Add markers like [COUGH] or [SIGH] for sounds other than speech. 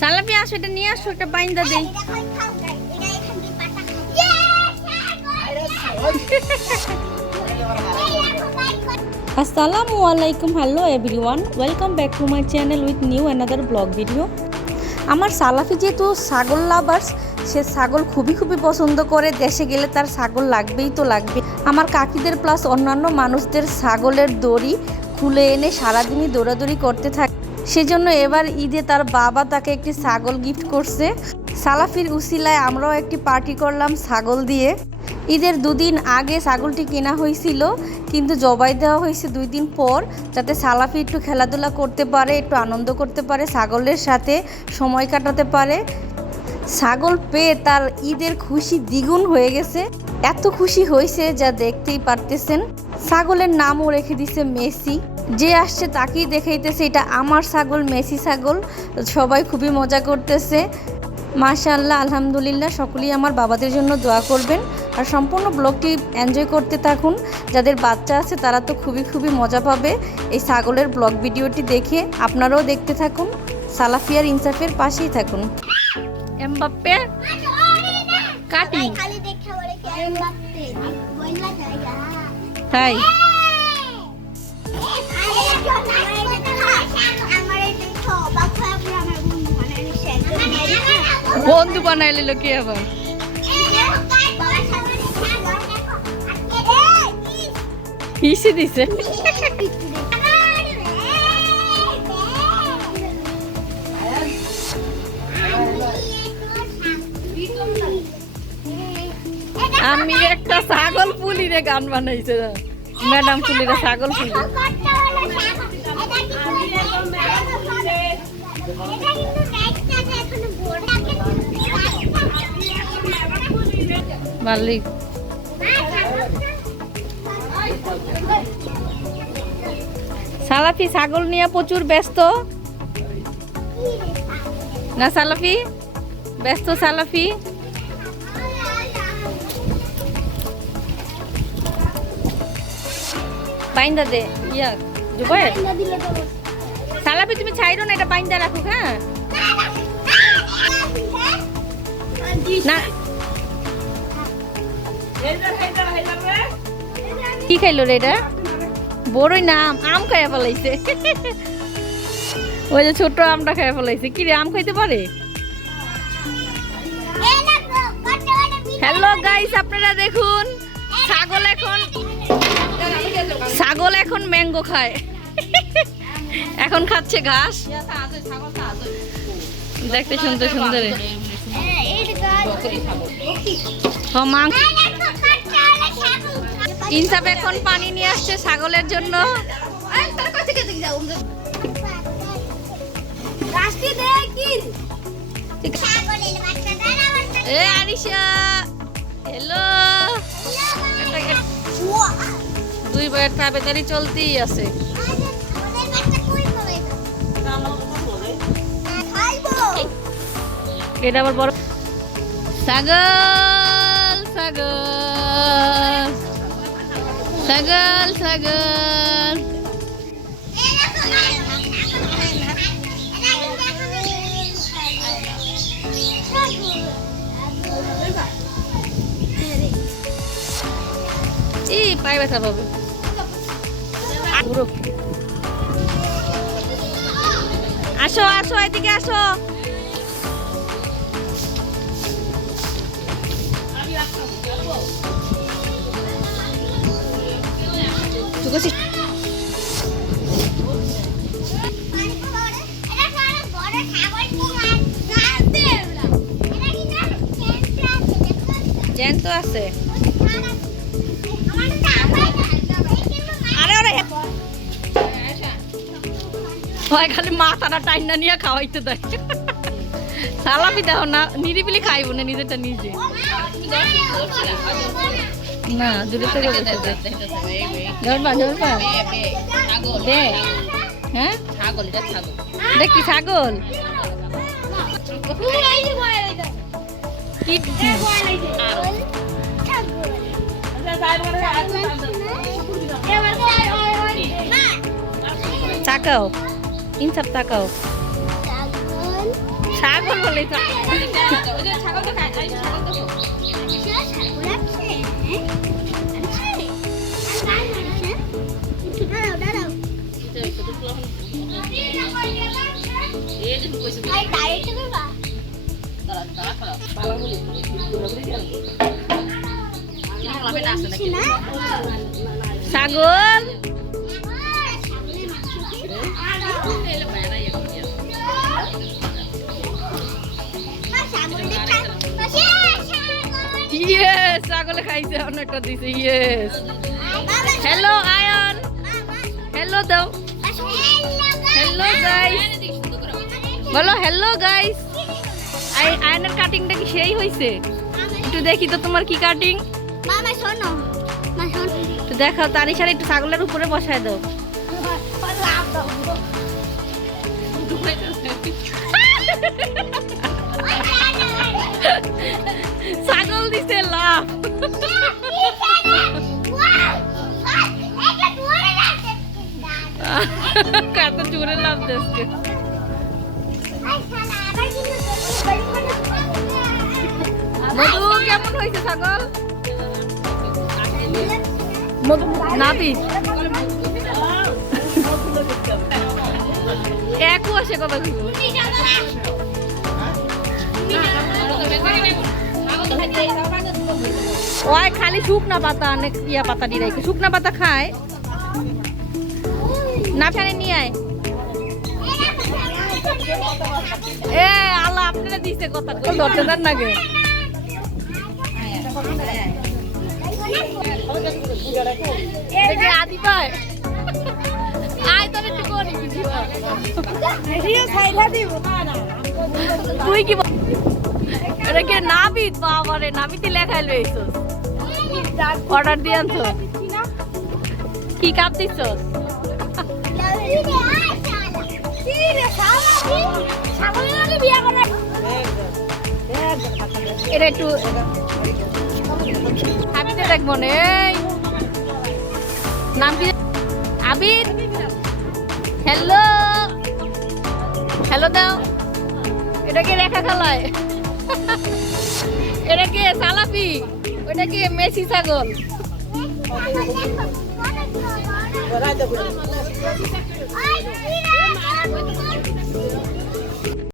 সালাপি আসো এটা নিয়ে আসো এটা বাইন্দা দেই। আসসালামু আলাইকুম hello everyone. Welcome back to my channel with new another blog video আমার সালাফি যেহেতু ছাগল লাভার্স সে ছাগল খুবই খুবই পছন্দ করে। দেশে গেলে তার ছাগল লাগবেই তো লাগবে। আমার কাকিদের প্লাস অন্যান্য মানুষদের ছাগলের দড়ি খুলে এনে সারাদিনই দৌড়াদৌড়ি করতে থাকে। সেজন্য এবার ঈদে তার বাবা তাকে একটি ছাগল গিফট করছে। সালাফির উসিলায় আমরাও একটি পার্টি করলাম ছাগল দিয়ে। ঈদের দুদিন আগে ছাগলটি কেনা হয়েছিল, কিন্তু জবাই দেওয়া হয়েছে দুই দিন পর, যাতে সালাফি একটু খেলাধুলা করতে পারে, একটু আনন্দ করতে পারে, ছাগলের সাথে সময় কাটাতে পারে। ছাগল পেয়ে তার ঈদের খুশি দ্বিগুণ হয়ে গেছে। এত খুশি হয়েছে যা দেখতেই পারতেছেন। ছাগলের নামও রেখে দিছে মেসি। যে আসছে তাকেই দেখাইতেছে এটা আমার ছাগল মেসি ছাগল সবাই খুবই মজা করতেছে। মাশাআল্লাহ আলহামদুলিল্লাহ সকলেই আমার বাবাদের জন্য দোয়া করবেন। আর সম্পূর্ণ ব্লগটি এনজয় করতে থাকুন। যাদের বাচ্চা আছে তারা তো খুবই খুবই মজা পাবে এই ছাগলের ব্লগ ভিডিওটি দেখে। আপনারাও দেখতে থাকুন সালাফিয়ার ইনসাফের পাশেই থাকুন। এমবাপ্পে? কাটিং। তাই? বন্ধু বানাইলে লোকে আবার? হিসে দিছে? আমি একটা ছাগল পুলিরে গান বানাইছে। ম্যাডাম পুলিরে ছাগল পুলি। মালিক। সালাফি, ছাগল নিয়ে প্রচুর ব্যস্ত। না সালাফি? ব্যস্ত সালাফি? বাইন্দা দে, ইয়া জুবাই সালাফি, তুমি ছাইরো না, এটা বাইন্দা রাখো হ্যাঁ? কি খাইলো রে এটা? বড়ই না, আম খাইয়া ফেলাইছে। ওই যে ছোট আমটা খাইয়া ফেলাইছে। কি রে, আম খাইতে পারে? হ্যালো গাইস আপনারা দেখুন, ছাগল এখন ছাগল এখন ম্যাঙ্গো খায়। এখন খাচ্ছে ঘাস। দেখতে সুন্দর সুন্দর। ইনসাফ এখন পানি নিয়ে আসছে ছাগলের জন্য। এ আরিশা। হ্যালো দুই বয়ের তাবেদারি চলতেই আছে। এটা আবার বড় ছাগল ছাগল। ছাগল ছাগল। ই পায়ে ব্যথা পাবে। পুরো। আসো আসো এদিকে আসো। জ্যান্ত আছে হয় খালি মাথাটা টাইনা নিয়ে খাওয়াইতে দেয় সালামি দাও না নিরিবিলি খাইব না নিজেরটা নিজে না দূরে থেকে বসে দে ধরবা দে। হ্যাঁ? দেখ কি ছাগল। কি তাকাও। ইনসাফ তাকাও। ছাগল বলে ছাগল। ছাগল। ইয়েস ছাগলে খাইছে অনেকটা দিছে ইয়েস হ্যালো আয়ন হ্যালো দাও। হ্যালো গাইস বলো হ্যালো গাইস আই আয়নার কাটিংটা কি সেই হইছে? একটু দেখি তো তোমার কি কাটিং মামা শোনো। মা শোনো। দেখাও তানিশার একটু ছাগলের উপরে বসায় দাও। ছাগল [LAUGHS] কত জোরে লাভ দিচ্ছে মধু, কেমন হয়েছে ছাগল? মধু নাবিদ একু আসে কথা ওই খালি শুকনা পাতা, অনেক ইয়া পাতা রাখে। শুকনা পাতা খায়? না ফেলে নিয়ে আয়। এ আল্লাহ আপনারা দিছে কথা ধরতে দেন না গে। আদি পায় আয় তোর একটু করি তুই কি এটা কে নাবিদ? বাবা রে নাবিতি লইছস। অর্ডার দিয়ে আনছো কি কাপ দিছস এটা হাবিতে দেখব এই। নাম কি? আবিদ হ্যালো হ্যালো এটা কে রেখা খালায়? এটা কে, সালাপি? ওটা কে, মেসি ছাগল? রাইতে